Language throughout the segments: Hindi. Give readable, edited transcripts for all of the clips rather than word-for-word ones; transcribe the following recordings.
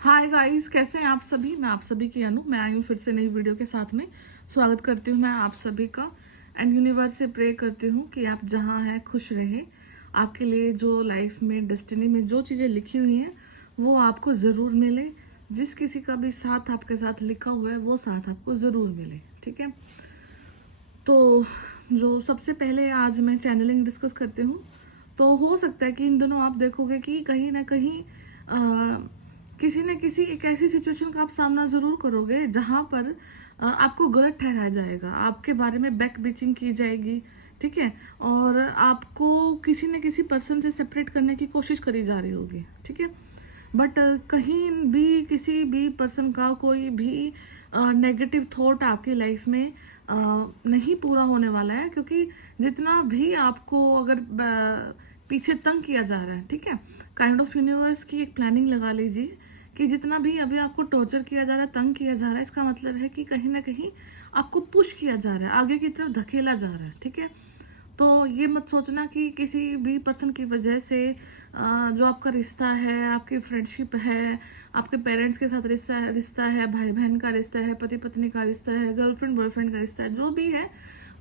हाय गाइस, कैसे हैं आप सभी। मैं आप सभी की अनु, मैं आई हूँ फिर से नई वीडियो के साथ में। स्वागत करती हूँ मैं आप सभी का। एंड यूनिवर्स से प्रे करती हूँ कि आप जहाँ हैं खुश रहे। आपके लिए जो लाइफ में डेस्टिनी में जो चीज़ें लिखी हुई हैं वो आपको ज़रूर मिले। जिस किसी का भी साथ आपके साथ लिखा हुआ है वो साथ आपको ज़रूर मिले। ठीक है, तो जो सबसे पहले आज मैं चैनलिंग डिस्कस करती हूँ। तो हो सकता है कि इन दिनों आप देखोगे कि कहीं ना कहीं किसी न किसी एक ऐसी सिचुएशन का आप सामना ज़रूर करोगे जहाँ पर आपको गलत ठहराया जाएगा, आपके बारे में बैक बिचिंग की जाएगी। ठीक है, और आपको किसी न किसी पर्सन से सेपरेट करने की कोशिश करी जा रही होगी। ठीक है, बट कहीं भी किसी भी पर्सन का कोई भी नेगेटिव थॉट आपकी लाइफ में नहीं पूरा होने वाला है, क्योंकि जितना भी आपको अगर पीछे तंग किया जा रहा है, ठीक है, काइंड ऑफ यूनिवर्स की एक प्लानिंग लगा लीजिए कि जितना भी अभी आपको टॉर्चर किया जा रहा है, तंग किया जा रहा है, इसका मतलब है कि कहीं ना कहीं आपको पुश किया जा रहा है, आगे की तरफ धकेला जा रहा है। ठीक है, तो ये मत सोचना कि किसी भी पर्सन की वजह से जो आपका रिश्ता है, आपकी फ्रेंडशिप है, आपके पेरेंट्स के साथ रिश्ता है, भाई बहन का रिश्ता है, पति पत्नी का रिश्ता है, गर्लफ्रेंड बॉयफ्रेंड का रिश्ता है, जो भी है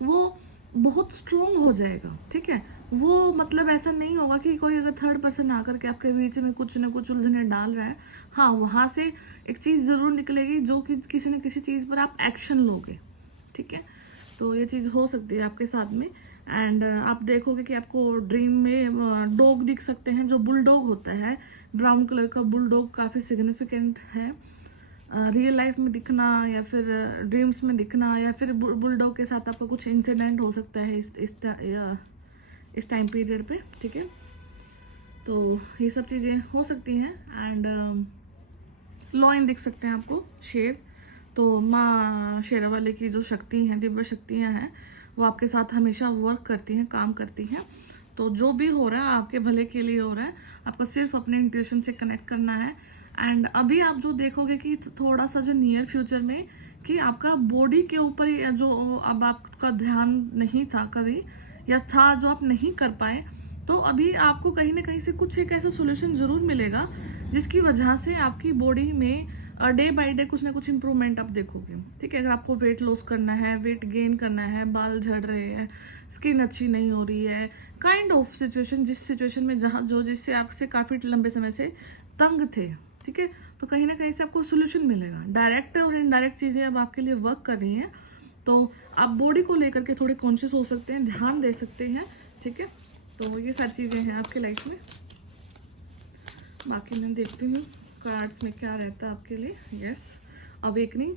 वो बहुत स्ट्रोंग हो जाएगा। ठीक है, वो मतलब ऐसा नहीं होगा कि कोई अगर थर्ड पर्सन आकर के आपके बीच में कुछ ना कुछ उलझने डाल रहा है। हाँ, वहाँ से एक चीज़ ज़रूर निकलेगी जो कि किसी न किसी चीज़ पर आप एक्शन लोगे। ठीक है, तो ये चीज़ हो सकती है आपके साथ में। एंड आप देखोगे कि आपको ड्रीम में डॉग दिख सकते हैं, जो बुलडॉग होता है, ब्राउन कलर का बुलडॉग काफ़ी सिग्निफिकेंट है। रियल लाइफ में दिखना या फिर ड्रीम्स में दिखना या फिर बुलडॉग के साथ आपका कुछ इंसिडेंट हो सकता है इस टाइम पीरियड पे। ठीक है, तो ये सब चीज़ें हो सकती हैं। एंड लॉइन दिख सकते हैं आपको, शेर। तो माँ शेरावाली की जो शक्ति हैं, दिव्य शक्तियाँ हैं, वो आपके साथ हमेशा वर्क करती हैं, काम करती हैं। तो जो भी हो रहा है आपके भले के लिए हो रहा है, आपको सिर्फ अपने इंट्यूशन से कनेक्ट करना है। एंड अभी आप जो देखोगे कि थोड़ा सा जो नियर फ्यूचर में कि आपका बॉडी के ऊपर जो अब आपका ध्यान नहीं था कभी, या था जो आप नहीं कर पाए, तो अभी आपको कहीं ना कहीं से कुछ एक ऐसा सोल्यूशन जरूर मिलेगा जिसकी वजह से आपकी बॉडी में डे बाय डे कुछ ना कुछ इंप्रूवमेंट आप देखोगे। ठीक है, अगर आपको वेट लॉस करना है, वेट गेन करना है, बाल झड़ रहे हैं, स्किन अच्छी नहीं हो रही है, काइंड ऑफ सिचुएशन, जिस सिचुएशन में जहाँ जो जिससे आपसे काफ़ी लंबे समय से तंग थे, ठीक है, तो कहीं ना कहीं से आपको सोल्यूशन मिलेगा। डायरेक्ट और इनडायरेक्ट चीज़ें अब आपके लिए वर्क कर रही हैं, तो आप बॉडी को लेकर के थोड़े कॉन्शियस हो सकते हैं, ध्यान दे सकते हैं। ठीक है, तो ये सारी चीज़ें हैं आपके लाइफ में। बाकी मैं देखती हूँ कार्ड्स में क्या रहता है आपके लिए। Yes, awakening.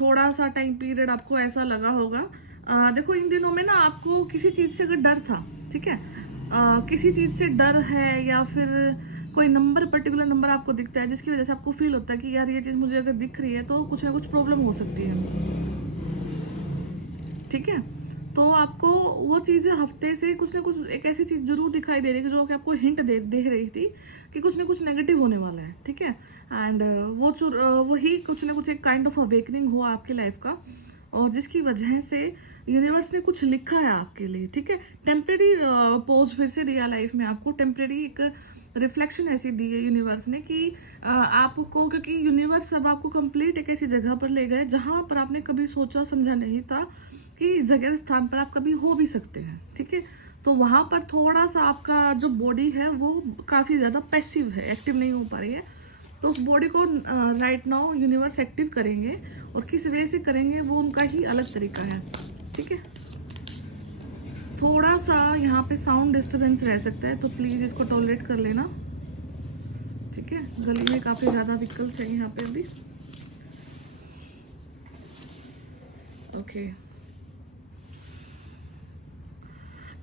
थोड़ा सा टाइम पीरियड आपको ऐसा लगा होगा, देखो इन दिनों में ना आपको किसी चीज़ से अगर डर था, ठीक है, किसी चीज़ से डर है, या फिर कोई नंबर, पर्टिकुलर नंबर आपको दिखता है जिसकी वजह से आपको फील होता है कि यार ये चीज़ मुझे अगर दिख रही है तो कुछ ना कुछ प्रॉब्लम हो सकती है। ठीक है, तो आपको वो चीज़ हफ्ते से कुछ ना कुछ एक ऐसी चीज़ जरूर दिखाई दे रही है जो कि आपको हिंट दे रही थी कि कुछ ना कुछ नेगेटिव होने वाला है। ठीक है, एंड वही कुछ ना कुछ एक काइंड ऑफ अवेकनिंग हुआ आपकी लाइफ का, और जिसकी वजह से यूनिवर्स ने कुछ लिखा है आपके लिए। ठीक है, टेम्परेरी पोज फिर से दिया लाइफ में आपको, टेम्परेरी एक रिफ्लेक्शन ऐसी दी है यूनिवर्स ने कि आपको, क्योंकि यूनिवर्स अब आपको कंप्लीट एक ऐसी जगह पर ले गए जहां पर आपने कभी सोचा समझा नहीं था कि इस जगह स्थान पर आप कभी हो भी सकते हैं। ठीक है, तो वहां पर थोड़ा सा आपका जो बॉडी है वो काफ़ी ज़्यादा पैसिव है, एक्टिव नहीं हो पा रही है। तो उस बॉडी को राइट नाउ यूनिवर्स एक्टिव करेंगे, और किस वे से करेंगे वो उनका ही अलग तरीका है। ठीक है, थोड़ा सा यहाँ पे साउंड डिस्टरबेंस रह सकता है, तो प्लीज़ इसको टॉलरेट कर लेना। ठीक है, गली में काफ़ी ज़्यादा व्हीकल्स है यहाँ पे अभी। ओके,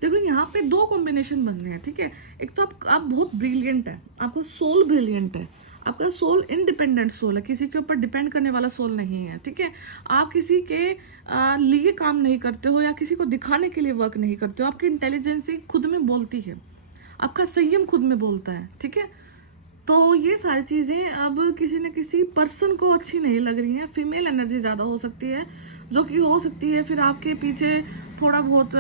देखो यहाँ पे दो कॉम्बिनेशन बन रहे हैं। ठीक है, एक तो आप बहुत ब्रिलियंट है, आपका सोल ब्रिलियंट है, आपका सोल इंडिपेंडेंट सोल है, किसी के ऊपर डिपेंड करने वाला सोल नहीं है। ठीक है, आप किसी के लिए काम नहीं करते हो या किसी को दिखाने के लिए वर्क नहीं करते हो, आपकी इंटेलिजेंसी खुद में बोलती है, आपका संयम खुद में बोलता है। ठीक है, तो ये सारी चीज़ें अब किसी न किसी पर्सन को अच्छी नहीं लग रही हैं। फीमेल एनर्जी ज़्यादा हो सकती है, जो कि हो सकती है फिर आपके पीछे थोड़ा बहुत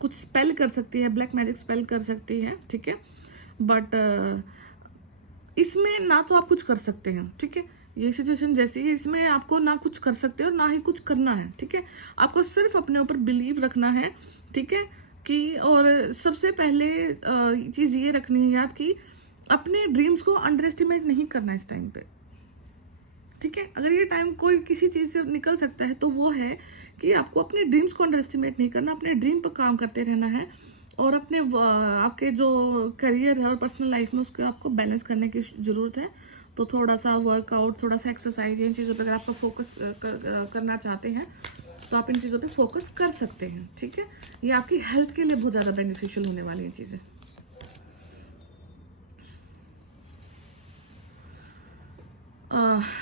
कुछ स्पेल कर सकती है, ब्लैक मैजिक स्पेल कर सकती है। ठीक है, बट इसमें ना तो आप कुछ कर सकते हैं, ठीक है, ये सिचुएशन जैसी है, इसमें आपको ना कुछ कर सकते हो ना ही कुछ करना है, ठीक है। आपको सिर्फ अपने ऊपर बिलीव रखना है, ठीक है, कि और सबसे पहले चीज़ ये रखनी है याद कि अपने ड्रीम्स को अंडर एस्टिमेट नहीं करना इस टाइम पे, ठीक है। अगर ये टाइम कोई किसी चीज़ से निकल सकता है तो वो है कि आपको अपने ड्रीम्स को अंडर एस्टिमेट नहीं करना, अपने ड्रीम पर काम करते रहना है और अपने आपके जो करियर है और पर्सनल लाइफ में उसको आपको बैलेंस करने की ज़रूरत है। तो थोड़ा सा वर्कआउट, थोड़ा सा एक्सरसाइज, इन चीज़ों पे अगर आपका फोकस करना चाहते हैं तो आप इन चीज़ों पे फोकस कर सकते हैं, ठीक है। ये आपकी हेल्थ के लिए बहुत ज़्यादा बेनिफिशियल होने वाली हैं चीज़ें।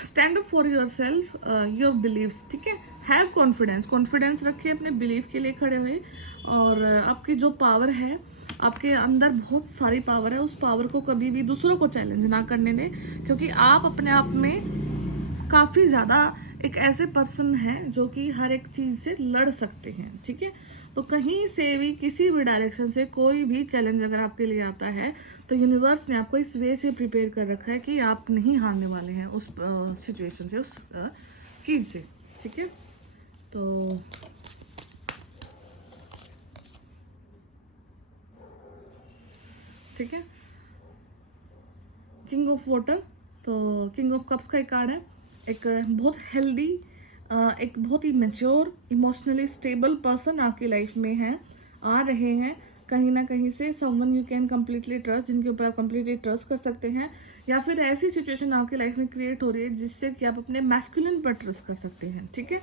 Stand up for yourself, your beliefs, ठीक है। हैव कॉन्फिडेंस, कॉन्फिडेंस रखिए अपने बिलीव के लिए खड़े हुए। और आपकी जो पावर है, आपके अंदर बहुत सारी पावर है, उस पावर को कभी भी दूसरों को चैलेंज ना करने दें, क्योंकि आप अपने आप में काफ़ी ज़्यादा एक ऐसे पर्सन हैं जो कि हर एक चीज़ से लड़ सकते हैं, ठीक है। तो कहीं से भी किसी भी डायरेक्शन से कोई भी चैलेंज अगर आपके लिए आता है तो यूनिवर्स ने आपको इस वे से प्रिपेयर कर रखा है कि आप नहीं हारने वाले हैं उस सिचुएशन से, उस चीज़ से, ठीक है। तो ठीक है, किंग ऑफ वाटर, तो किंग ऑफ कप्स का एक कार्ड है, एक बहुत हेल्दी, एक बहुत ही मैच्योर, इमोशनली स्टेबल पर्सन आपकी लाइफ में है, आ रहे हैं कहीं ना कहीं से। Someone you can completely trust, जिनके ऊपर आप कम्प्लीटली ट्रस्ट कर सकते हैं, या फिर ऐसी सिचुएशन आपकी लाइफ में क्रिएट हो रही है जिससे कि आप अपने मैस्कुलिन पर ट्रस्ट कर सकते हैं, ठीक है।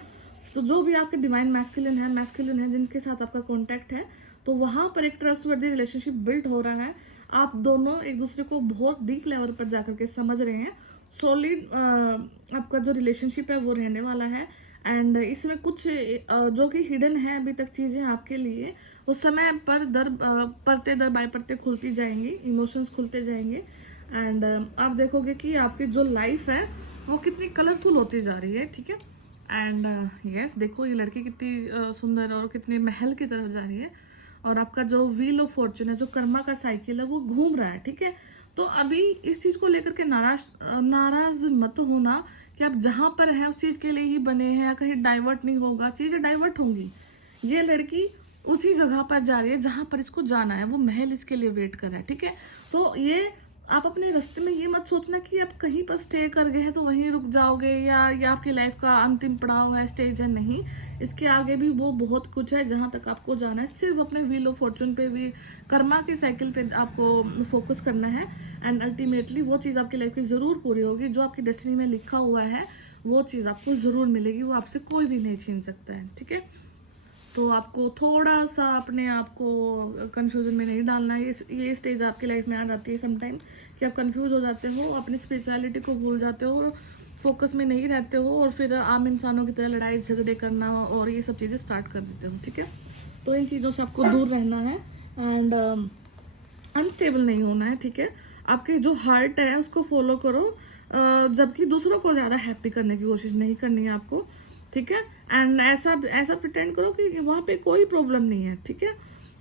तो जो भी आपके डिवाइन मैस्कुलिन है जिनके साथ आपका कॉन्टैक्ट है, तो वहाँ पर एक ट्रस्टवर्दी रिलेशनशिप बिल्ड हो रहा है। आप दोनों एक दूसरे को बहुत डीप लेवल पर जाकर के समझ रहे हैं, सॉलिड आपका जो रिलेशनशिप है वो रहने वाला है। एंड इसमें कुछ जो कि हिडन है अभी तक चीज़ें आपके लिए, उस समय पर परते दर बाय परते खुलती जाएंगी, इमोशंस खुलते जाएंगे। एंड आप देखोगे कि आपकी जो लाइफ है वो कितनी कलरफुल होती जा रही है, ठीक है। एंड यस, देखो ये लड़की कितनी सुंदर और कितने महल की तरफ जा रही है, और आपका जो व्हील ऑफ फॉर्चून है, जो कर्मा का साइकिल है, वो घूम रहा है, ठीक है। तो अभी इस चीज को लेकर के नाराज मत होना कि आप जहां पर हैं उस चीज के लिए ही बने हैं, या कहीं डाइवर्ट नहीं होगा, चीजें डाइवर्ट होंगी। ये लड़की उसी जगह पर जा रही है जहां पर इसको जाना है, वो महल इसके लिए वेट कर रहा है, ठीक है। तो ये आप अपने रास्ते में ये मत सोचना कि आप कहीं पर स्टे कर गए हैं तो वहीं रुक जाओगे, या ये आपकी लाइफ का अंतिम पड़ाव है, स्टेज है, नहीं। इसके आगे भी वो बहुत कुछ है जहां तक आपको जाना है। सिर्फ अपने व्हील ऑफ फॉर्चून पे भी, कर्मा की साइकिल पे आपको फोकस करना है। एंड अल्टीमेटली वो चीज़ आपकी लाइफ की ज़रूर पूरी होगी, जो आपकी डेस्टिनी में लिखा हुआ है वो चीज़ आपको ज़रूर मिलेगी, वो आपसे कोई भी नहीं छीन सकता है, ठीक है। तो आपको थोड़ा सा अपने आप को कंफ्यूजन में नहीं डालना है। ये स्टेज आपकी लाइफ में आ जाती है समटाइम कि आप कंफ्यूज हो जाते हो, अपनी स्पिरिचुअलिटी को भूल जाते हो और फोकस में नहीं रहते हो, और फिर आम इंसानों की तरह लड़ाई झगड़े करना और ये सब चीज़ें स्टार्ट कर देते हो, ठीक है। तो इन चीज़ों से आपको दूर रहना है एंड अनस्टेबल नहीं होना है, ठीक है। आपके जो हार्ट है उसको फॉलो करो, जबकि दूसरों को ज़्यादा हैप्पी करने की कोशिश नहीं करनी है आपको, ठीक है। एंड ऐसा प्रिटेंड करो कि वहाँ पे कोई प्रॉब्लम नहीं है, ठीक है।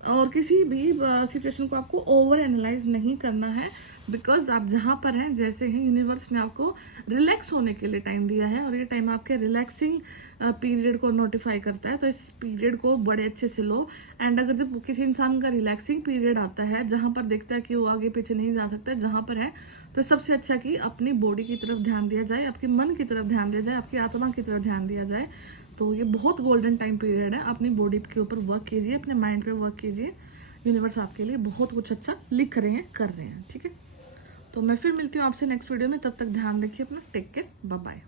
और किसी भी सिचुएशन को आपको ओवर एनालाइज नहीं करना है, बिकॉज आप जहाँ पर हैं, जैसे हैं, यूनिवर्स ने आपको रिलैक्स होने के लिए टाइम दिया है, और ये टाइम आपके रिलैक्सिंग पीरियड को नोटिफाई करता है। तो इस पीरियड को बड़े अच्छे से लो। एंड अगर जब किसी इंसान का रिलैक्सिंग पीरियड आता है जहाँ पर देखता है कि वो आगे पीछे नहीं जा सकता, जहाँ पर है, तो सबसे अच्छा कि अपनी बॉडी की तरफ ध्यान दिया जाए, आपके मन की तरफ ध्यान दिया जाए, आपकी आत्मा की तरफ ध्यान दिया जाए। तो ये बहुत गोल्डन टाइम पीरियड है, अपनी बॉडी के ऊपर वर्क कीजिए, अपने माइंड पे वर्क कीजिए। यूनिवर्स आपके लिए बहुत कुछ अच्छा लिख रहे हैं, कर रहे हैं, ठीक है। तो मैं फिर मिलती हूँ आपसे नेक्स्ट वीडियो में, तब तक ध्यान रखिए अपना, टेक केयर, बाय बाय।